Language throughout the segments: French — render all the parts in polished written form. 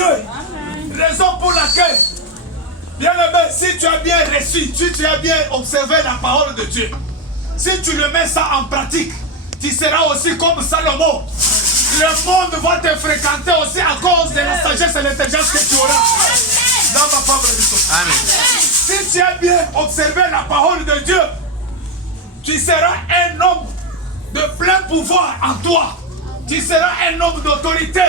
Dieu. Raison pour laquelle, bien aimé, si tu as bien reçu, si tu as bien observé la parole de Dieu, si tu le mets ça en pratique, tu seras aussi comme Salomon. Le monde va te fréquenter aussi à cause de la sagesse et l'intelligence que tu auras. Dans ma parole de Dieu. Amen. Si tu as bien observé la parole de Dieu, tu seras un homme de plein pouvoir en toi. Tu seras un homme d'autorité.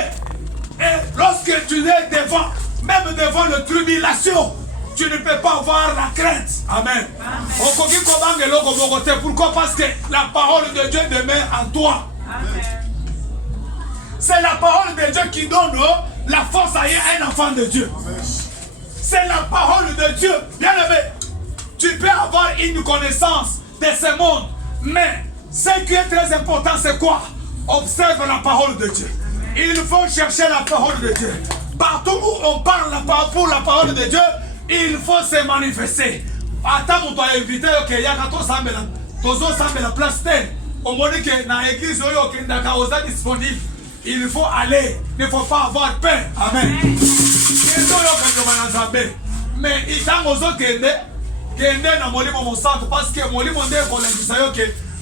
Et lorsque tu es devant, même devant la tribulation, tu ne peux pas avoir la crainte. Amen. Pourquoi? Parce que la parole de Dieu demeure en toi. C'est la parole de Dieu qui donne la force à un enfant de Dieu. C'est la parole de Dieu. Bien aimé, tu peux avoir une connaissance de ce monde, mais ce qui est très important, c'est quoi? Observe la parole de Dieu. Il faut chercher la parole de Dieu. Partout où on parle pour la parole de Dieu, il faut se manifester. Attends, on t'a invité, ok, il y a 14 ans, la place terre. On m'a dit que dans l'église, il y a disponible. Il faut aller, il ne faut pas avoir peur. Amen. Mais il y a des gens qui sont dans mon centre parce que mon monde est pour l'indication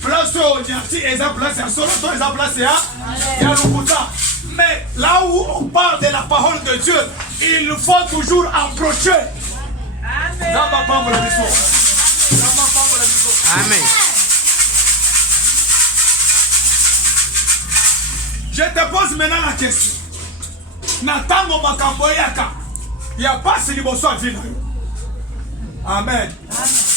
place où on est place à solo, place à mais là où on parle de la parole de Dieu, il faut toujours approcher. Amen. Amen. Je te pose maintenant la question. Natango makambo yaka. Il n'y a pas si liboso à vivre. Amen. Amen.